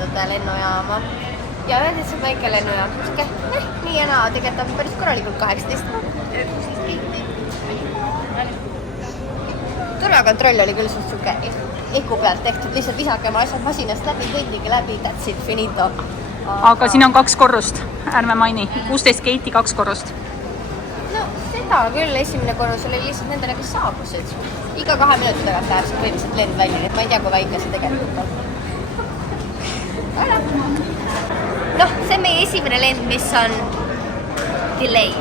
seda lennujaama ja öeldi, et see on väike lennujaam. Nii ja naa, tegelikult on päris korralikult 18. Turvakontroll oli küll suht suke iku pealt tehtud, lihtsalt visake oma asjad masinast läbi, kõndige läbi, that's it, finito. Aga siin on 2 korrust, ärme maini, 16 gate'i 2 korrust. No seda küll, esimene korrus oli lihtsalt nendele, kes saabusid. Iga 2 minuti tagant läheb see põhimõtteliselt lend välja, nii et ma ei tea, kui väike see tegelikult on. Noh, see on meie esimene lend, mis on delayed.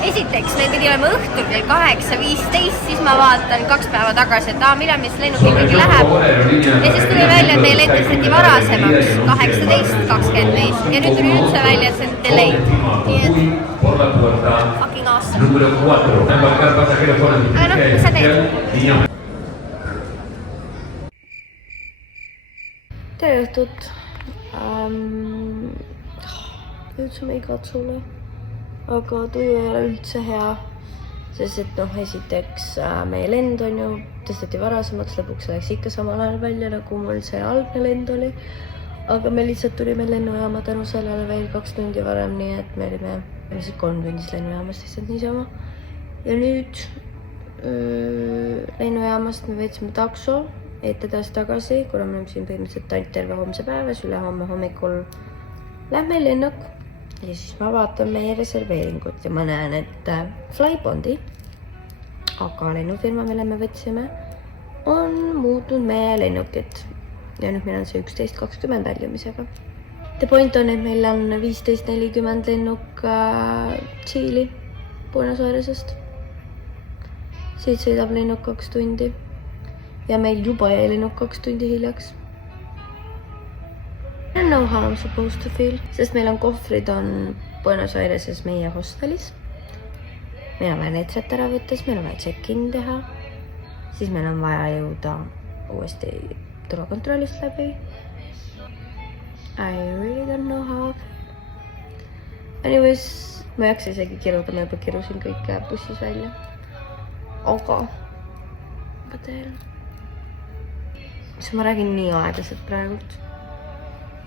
Esiteks, meil pidi olema õhtul kell 8.15, siis ma vaatan 2 päeva tagasi, et millal mis lennuk ikkagi läheb. Ja siis tuli välja, et meie lend tõsteti varasemaks 18.25 ja nüüd tuli üldse välja, et see on delayed. Nii et fucking awesome. Aga noh, mis sa teed? Tere õhtut. Üldse me ei katsule. Aga tuju ei ole üldse hea, sest et noh, esiteks meie lend on ju tõsteti varasemaks, lõpuks läks ikka samal ajal välja, nagu mul see algne lend oli. Aga me lihtsalt tulime lennujaama tänu sellele veel 2 tundi varem, nii et me olime 3 tundis lennujaamas lihtsalt niisama. Ja nüüd lennujaamast me võtsime takso, et edasi tagasi, kuna me oleme siin põhimõtteliselt ainult terve homse päeva, üle homme hommikul lähme lennuk. Ja siis ma vaatan meie reserveeringut ja ma näen, et Flybondi, aga lennufirma, mille me võtsime, on muutnud meie lennukit. Ja nüüd meil on see 11.20 väljumisega. The point on, et meil on 15.40 lennuk Tšiili Buenos Airesest. Siit sõidab lennuk 2 tundi ja meil juba jäi lennuk 2 tundi hiljaks. I don't know how I'm supposed to feel, sest meil on kohvrid on Buenos Aireses meie hostelis. Meil on vaja need sealt ära võttes, meil on vaja check-in teha. Siis meil on vaja jõuda uuesti turvakontrollist läbi. I really don't know how. Anyways, ma ei jaksa isegi kiruda, ma juba kirusin kõik bussis välja. Aga ma räägin nii aeglaselt praegult.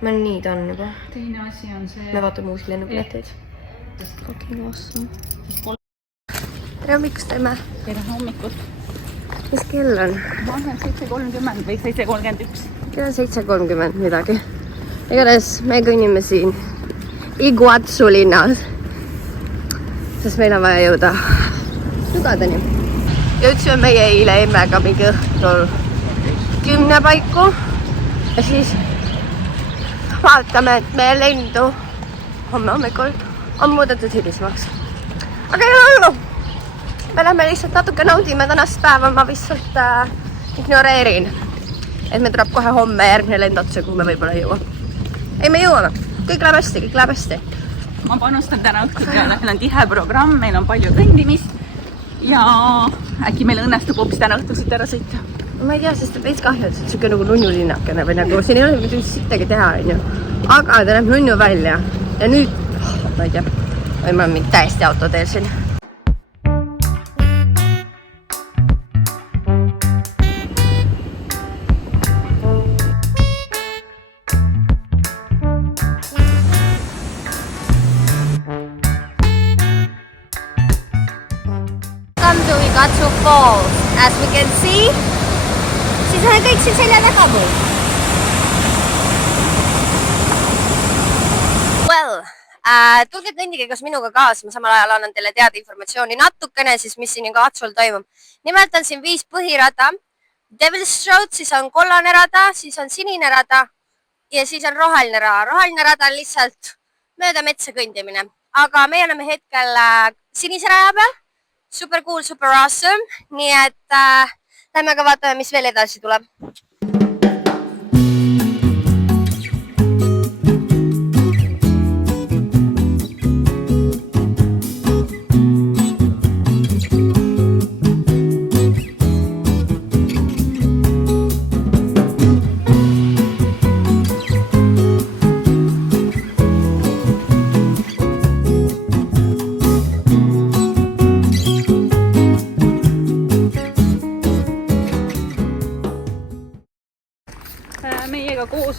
Ma olen nii tann juba. Teine asi on see... Me vaatame uusi lennupileteid. Fucking awesome. Tere hommikust teeme. Tere hommikut. Mis kell on? Ma arvan 7.30 või 7.31. Kell on 7.30 midagi. Igatahes me kõnnime siin Iguazu linnas. Sest meil on vaja jõuda sügadeni. Jõudsime meie eile emmega mingi õhtul 10 paiku. Ja siis vaatame, et meie lendu homme hommikul on muudetud hilisemaks. Aga ei ole. Me lähme lihtsalt natuke naudime tänast päeva, ma lihtsalt ignoreerin. Et me tuleb kohe homme järgmine lend otse, kuhu me võib-olla jõua. Ei, me jõuame. Kõik läheb hästi, kõik läheb hästi. Ma panustan täna õhtul peale, meil on tihe programm, meil on palju kõndimist ja äkki meil õnnestub hoopis täna õhtul siit ära sõita. Ma ei tea, sest veits kahju, et see on siuke nagu nunnulinnakene või nagu siin ei ole mitte sittagi teha, onju. Aga ta näeb nunnu välja ja nüüd, ma ei tea, või ma olen mingi täiesti autoteel siin. Welcome to Iguazu Falls. As we can see, siis on kõik siin selja taga mul. Well, tulge kõndige koos minuga kaasa, ma samal ajal annan teile teada informatsiooni natukene, siis mis siin Iguazul toimub. Nimelt on siin 5 põhirada. Devil's Road, siis on kollane rada, siis on sinine rada ja siis on roheline rada. Roheline rada on lihtsalt mööda metsa kõndimine. Aga meie oleme hetkel sinise raja peal. Super cool, super awesome. Nii et lähme ka vaatame, mis veel edasi tuleb.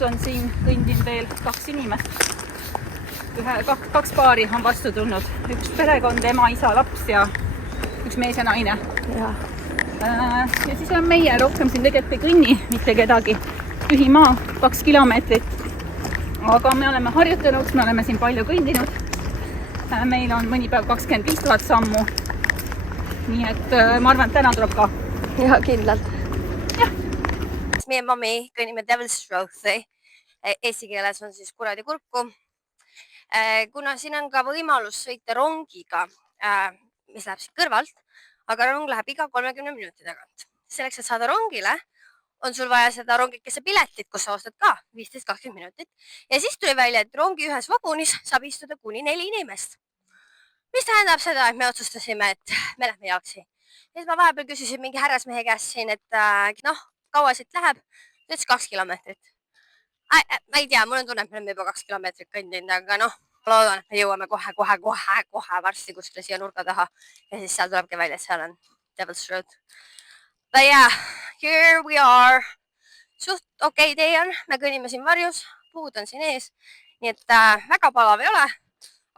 on siin kõndinud veel 2 inimest. Kaks paari on vastu tulnud. Üks perekond, ema, isa, laps ja üks mees ja naine. Ja siis on meie rohkem siin tegelikult ei kõnni mitte kedagi. Tühi maa, 2 kilomeetrit. Aga me oleme harjutanud, me oleme siin palju kõndinud. Meil on mõni päev 25 000 sammu. Nii et ma arvan, et täna tuleb ka. Ja, kindlalt. Jah. Meie mami kõnnime Devil's Throat'i. Eesti keeles on siis kuradi kurku. Kuna siin on ka võimalus sõita rongiga, mis läheb siit kõrvalt, aga rong läheb iga 30 minuti tagant. Selleks, et saada rongile, on sul vaja seda rongikese piletit, kus sa ostad ka 15-20 minutit. Ja siis tuli välja, et rongi ühes vagunis saab istuda kuni 4 inimest. Mis tähendab seda, et me otsustasime, et me lähme jalgsi. Ja siis ma vahepeal küsisin mingi härrasmehe käest siin, et kaua siit läheb? Ta ütles 2 kilomeetrit. Ma ei tea, mul on tunne, et me oleme juba 2 kilomeetrit kõndinud, aga ma loodan, et me jõuame kohe varsti kuskile siia nurga taha. Ja siis seal tulebki välja, et seal on Devil's Throat. But yeah, here we are. Suht okei tee on, me kõnnime siin varjus, puud on siin ees. Nii et väga palav ei ole,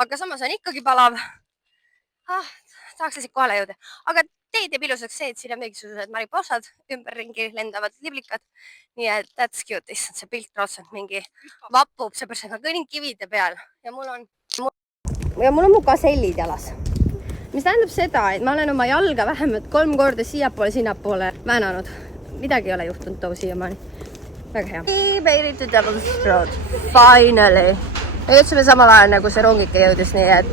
aga samas on ikkagi palav. Tahaks lihtsalt kohale jõuda. Aga teed teeb ilusaks see, et siin on mingisugused mariposad, ümberringi lendavad liblikad. Nii et that's cute, issand see pilt raudselt mingi vapub, seepärast, et ma kõnnin kivide peal. Ja mul on mu gasellid jalas. Mis tähendab seda, et ma olen oma jalga vähemalt 3 korda siiapoole, sinnapoole väänanud. Midagi ei ole juhtunud too siiamaani. Väga hea. We made it to Devil's Throat. Finally. Me jõudsime samal ajal, nagu see rongike jõudis, nii et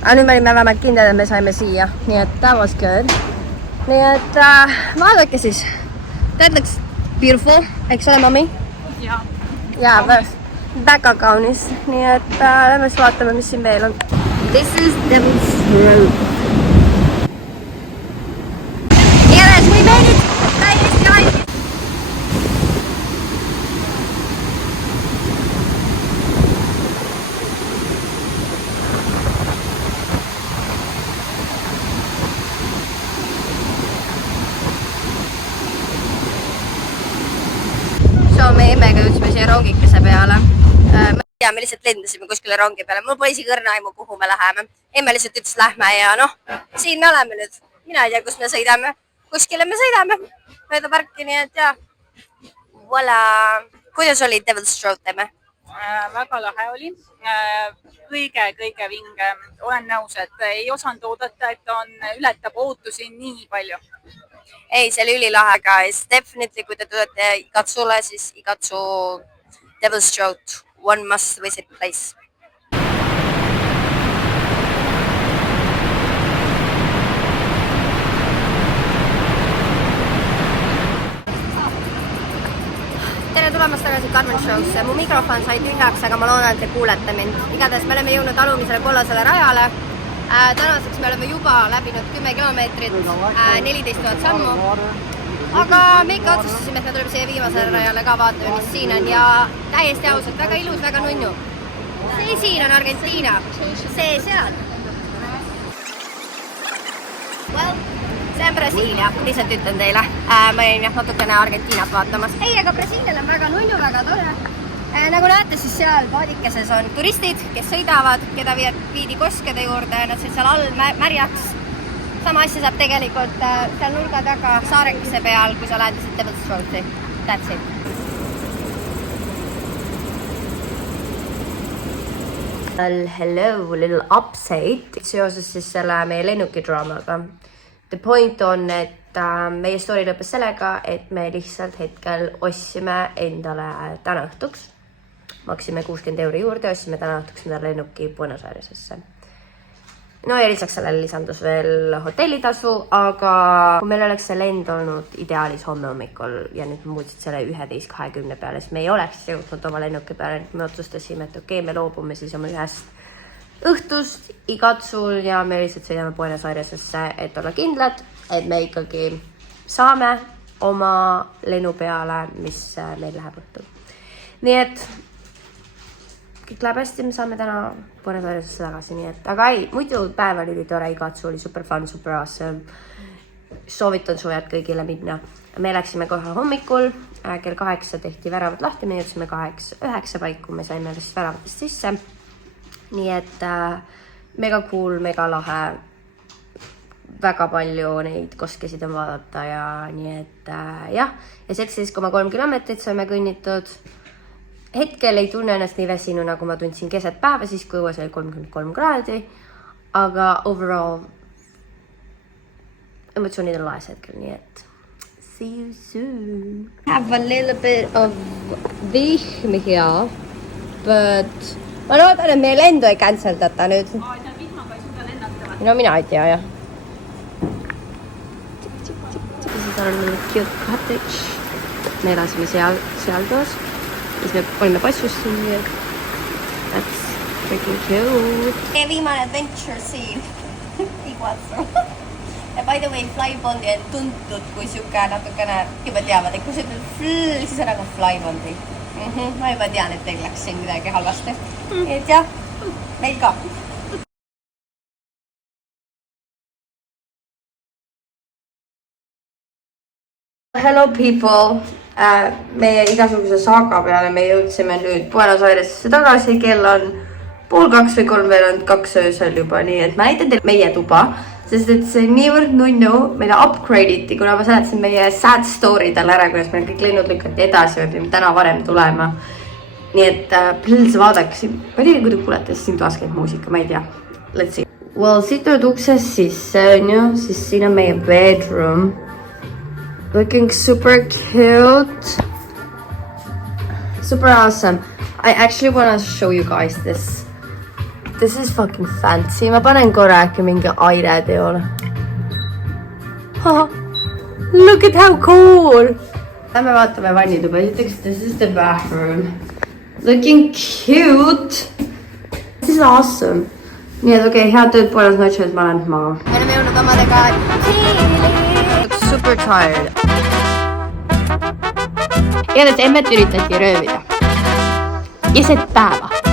nüüd me olime vähemalt kindlad, et me saime siia. Nii et that was good. Nii et vaadake siis. That looks beautiful. Eks ole, mami? Ja. Ja, väga kaunis. Nii et lähme siis vaatame, mis siin veel on. This is Devil's Throat. Igatahes, we made it! Täiesti ainult! Me emmega jõudsime siia rongikese peale. Me lihtsalt lendasime kuskile rongi peale. Mul pole isegi õrna aimu, kuhu me läheme. Emme lihtsalt ütles lähme ja siin me oleme nüüd. Mina ei tea, kus me sõidame. Kuskile me sõidame. Mööda parki, nii et ja. Voila. Kuidas oli Devil's Throat, Emme? Väga lahe oli. Kõige vingem. Olen nõus, et ei osanud oodata, et on ületab ootusi nii palju. Ei, see oli ülilahe, guys. Definitely, kui te tulete Igatsule, siis Igatsu Devil's Throat. One must visit place. Tere tulemast tagasi Carmen Show'sse. Mu mikrofon sai tühjaks, aga ma loodan, et te kuulete mind. Igatahes me oleme jõudnud alumisele kollasele rajale. Tänaseks me oleme juba läbinud 10 kilomeetrit, 14 000 sammu. Aga me ikka otsustasime, et me tuleme siia viimasele rajale ka vaatame, mis siin on. Ja täiesti ausalt, väga ilus, väga nunnu. See siin on Argentiina. See seal. Well, see on Brasiilia, lihtsalt ütlen teile. Ma olin natukene Argentiinat vaatamas. Ei, aga Brasiilial on väga nunnu, väga tore. Nagu näete, siis seal paadikeses on turistid, kes sõidavad, keda viidi koskede juurde, nad said seal all märjaks. Sama asja saab tegelikult seal nurga taga saarekese peal, kui sa lähed siit Devil's Throat'i. That's it. Hello, little update. Seoses siis selle meie lennukidraamaga. The point on, et meie story lõppes sellega, et me lihtsalt hetkel ostsime endale täna õhtuks. Maksime 60 € juurde, ostsime täna õhtuks endale lennuki Buenos Airesesse. No ja lisaks sellele lisandus veel hotellitasu, aga kui meil oleks see lend olnud ideaalis homme hommikul ja nüüd me muutsid selle 11:20 peale, siis me ei oleks jõudnud oma lennuki peale, me otsustasime, et okei, me loobume siis oma ühest õhtust Igatsul ja me lihtsalt sõidame Buenos Airesesse, et olla kindlad, et me ikkagi saame oma lennu peale, mis meil läheb õhtul. Nii et kõik läheb hästi, me saame täna Buenos Airesesse tagasi, nii et, aga ei, muidu päev oli tore, Igatsu oli super fun, super awesome. soovitan soojad kõigile minna. Me läksime kohe hommikul, kell 8 tehti väravad lahti, me jõudsime 8-9 paiku, me saime vist väravatest sisse. Nii et mega cool, mega lahe. Väga palju neid koskesid on vaadata ja nii et jah. Ja 17,3 kilomeetrit saime kõnnitud. Hetkel ei tunne ennast nii vesinu, nagu ma tundsin keset päeva, siis kui õues oli 33 kraadi. Aga overall emotsioonid on laes hetkel, nii et see you soon. Have a little bit of vihm here, but ma loodan, et meie lendu ei canceldata nüüd. Need vihmaga ei suuda lennata. No mina ei tea, jah. This is our little cute cottage. Me elasime seal toos. Siis me olime passus siin, nii et that's freaking cute. Ja viimane adventure siin. Iguatsu. Ja by the way, Flybondi on tuntud kui siuke natukene, juba teavad, et kui sa ütled fl, siis on nagu Flybondi. Ma juba tean, et teil läks siin midagi halvasti. Et jah, meil ka. Hello people! Meie igasuguse saaga peale me jõudsime nüüd Buenos Airesesse tagasi, kell on 1:30 või 3:02 öösel juba, nii et ma näitan teile meie tuba, sest et see niivõrd nunnu meile upgrade iti, kuna ma seletasin meie sad story talle ära, kuidas meil kõik lennud lükati edasi või pidime täna varem tulema. Nii et please vaadake siin, ma ei tea, kui te kuulete, siis siin toas käib muusika, ma ei tea. Let's see. Well, siit tuled uksest sisse, siis siin on meie bedroom. Looking super cute. Super awesome. I actually want to show you guys this. This is fucking fancy. Ma panen korra äkki mingi aire teole. Look at how cool. Lähme vaatame vannituba. Esiteks, this is the bathroom. Looking cute. This is awesome. Nii et okei, head tööd Buenos noches, ma olen maha. Me oleme jõudnud omadega Tšiili. Super tired. Ja need emmet üritati röövida. Keset päeva.